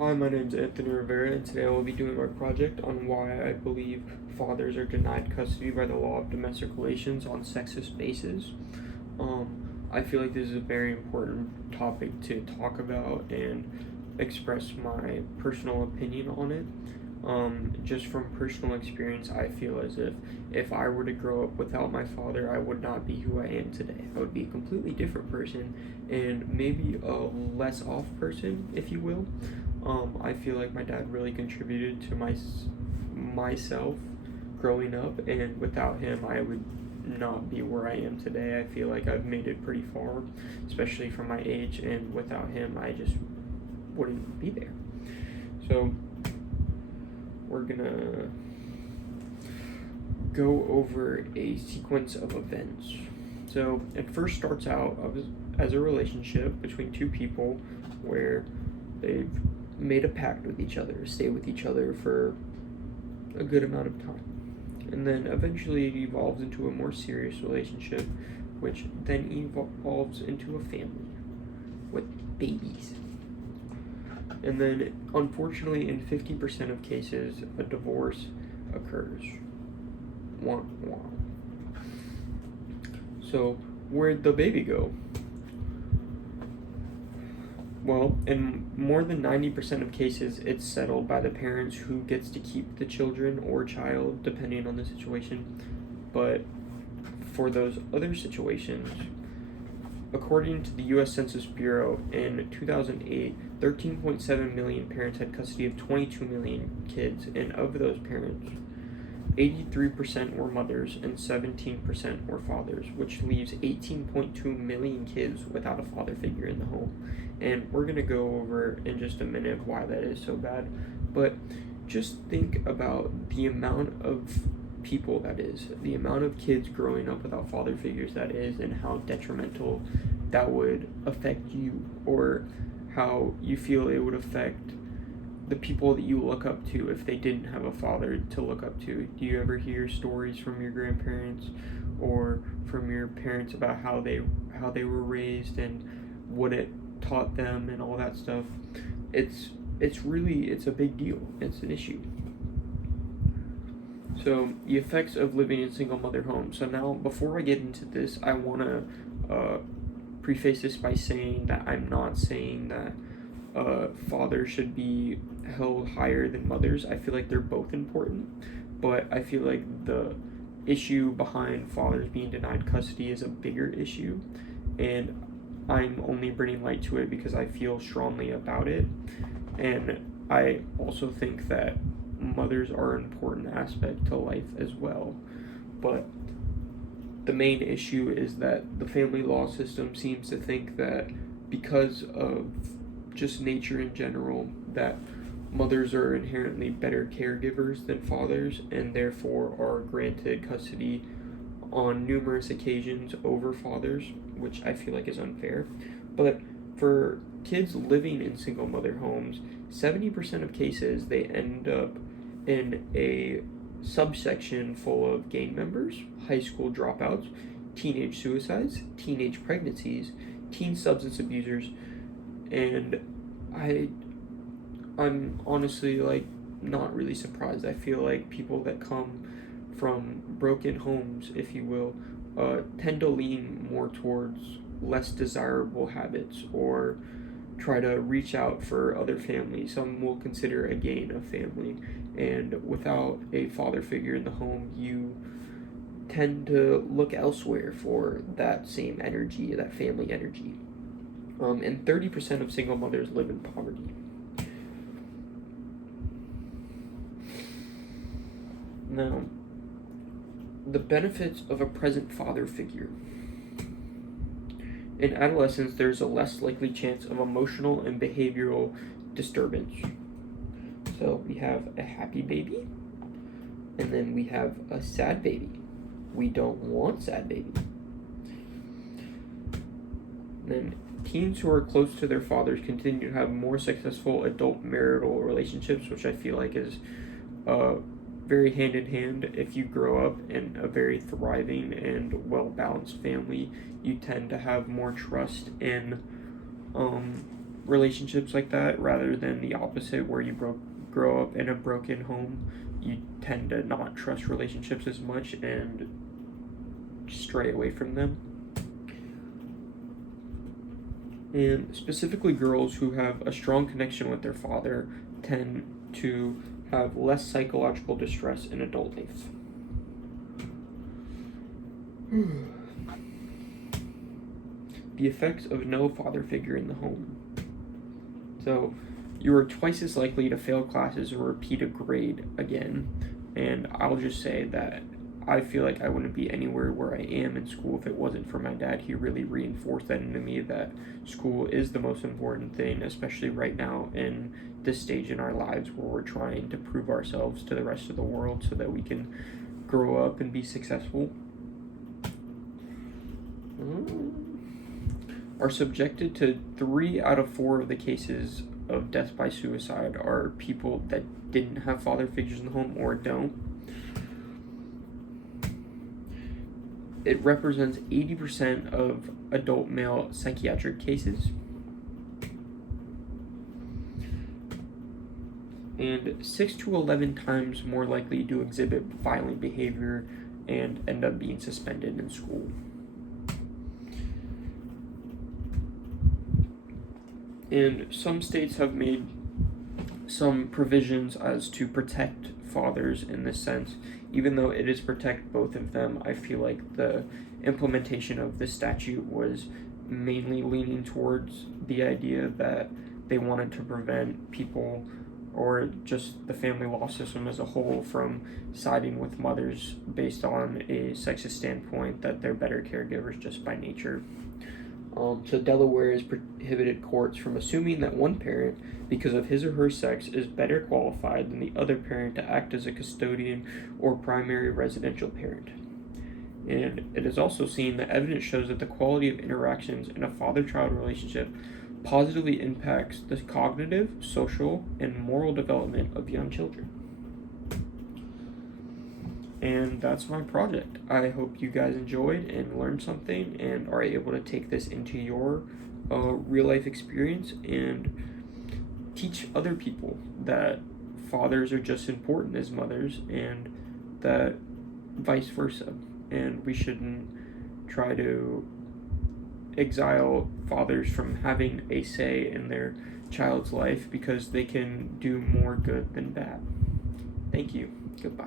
Hi, my name is Anthony Rivera, and today I will be doing my project on why I believe fathers are denied custody by the law of domestic relations on sexist basis. I feel like this is a very important topic to talk about and express my personal opinion on it. Just from personal experience, I feel as if I were to grow up without my father, I would not be who I am today. I would be a completely different person and maybe a less off person, if you will. I feel like my dad really contributed to myself growing up, and without him, I would not be where I am today. I feel like I've made it pretty far, especially for my age, and without him, I just wouldn't be there. So, we're gonna go over a sequence of events. So, it first starts out as a relationship between two people where they've made a pact with each other, stay with each other for a good amount of time. And then eventually it evolves into a more serious relationship, which then evolves into a family with babies. And then, unfortunately, in 50% of cases, a divorce occurs. Wah, wah. So, where'd the baby go? Well, in more than 90% of cases, it's settled by the parents who gets to keep the children or child, depending on the situation. But for those other situations, according to the U.S. Census Bureau, in 2008, 13.7 million parents had custody of 22 million kids, and of those parents, 83% were mothers and 17% were fathers, which leaves 18.2 million kids without a father figure in the home. And we're going to go over in just a minute why that is so bad. But just think about the amount of people that is, the amount of kids growing up without father figures that is, and how detrimental that would affect you, or how you feel it would affect the people that you look up to if they didn't have a father to look up to. Do you ever hear stories from your grandparents or from your parents about how they were raised and what it taught them and all that stuff? It's a big deal. It's an issue. So the effects of living in single mother homes. So now, before I get into this, I want to preface this by saying that I'm not saying that fathers should be held higher than mothers. I feel like they're both important, but I feel like the issue behind fathers being denied custody is a bigger issue, and I'm only bringing light to it because I feel strongly about it. And I also think that mothers are an important aspect to life as well. But the main issue is that the family law system seems to think that because of just nature in general, that mothers are inherently better caregivers than fathers, and therefore are granted custody on numerous occasions over fathers, which I feel like is unfair. But for kids living in single mother homes, 70% of cases they end up in a subsection full of gang members, high school dropouts, teenage suicides, teenage pregnancies, teen substance abusers, and I'm honestly like not really surprised. I feel like people that come from broken homes, if you will, tend to lean more towards less desirable habits or try to reach out for other families. Some will consider a gain a family, and without a father figure in the home, you tend to look elsewhere for that same energy, that family energy. And 30% of single mothers live in poverty. Now, the benefits of a present father figure. In adolescence, there's a less likely chance of emotional and behavioral disturbance. So we have a happy baby, and then we have a sad baby. We don't want sad baby. Then teens who are close to their fathers continue to have more successful adult marital relationships, which I feel like is very hand in hand. If you grow up in a very thriving and well balanced family, you tend to have more trust in relationships like that rather than the opposite, where you grow up in a broken home. You tend to not trust relationships as much and stray away from them. And specifically, girls who have a strong connection with their father tend to have less psychological distress in adult life. The effects of no father figure in the home. So, you are twice as likely to fail classes or repeat a grade again. And I'll just say that I feel like I wouldn't be anywhere where I am in school if it wasn't for my dad. He really reinforced that into me, that school is the most important thing, especially right now in this stage in our lives where we're trying to prove ourselves to the rest of the world so that we can grow up and be successful. Are subjected to 3 out of 4 of the cases of death by suicide are people that didn't have father figures in the home or don't. It represents 80% of adult male psychiatric cases. And 6 to 11 times more likely to exhibit violent behavior and end up being suspended in school. And some states have made some provisions as to protect fathers in this sense. Even though it is protect both of them, I feel like the implementation of this statute was mainly leaning towards the idea that they wanted to prevent people or just the family law system as a whole from siding with mothers based on a sexist standpoint that they're better caregivers just by nature. So Delaware has prohibited courts from assuming that one parent, because of his or her sex, is better qualified than the other parent to act as a custodian or primary residential parent. And it is also seen that evidence shows that the quality of interactions in a father-child relationship positively impacts the cognitive, social, and moral development of young children. And that's my project. I hope you guys enjoyed and learned something and are able to take this into your real life experience and teach other people that fathers are just as important as mothers and that vice versa. And we shouldn't try to exile fathers from having a say in their child's life because they can do more good than bad. Thank you. Goodbye.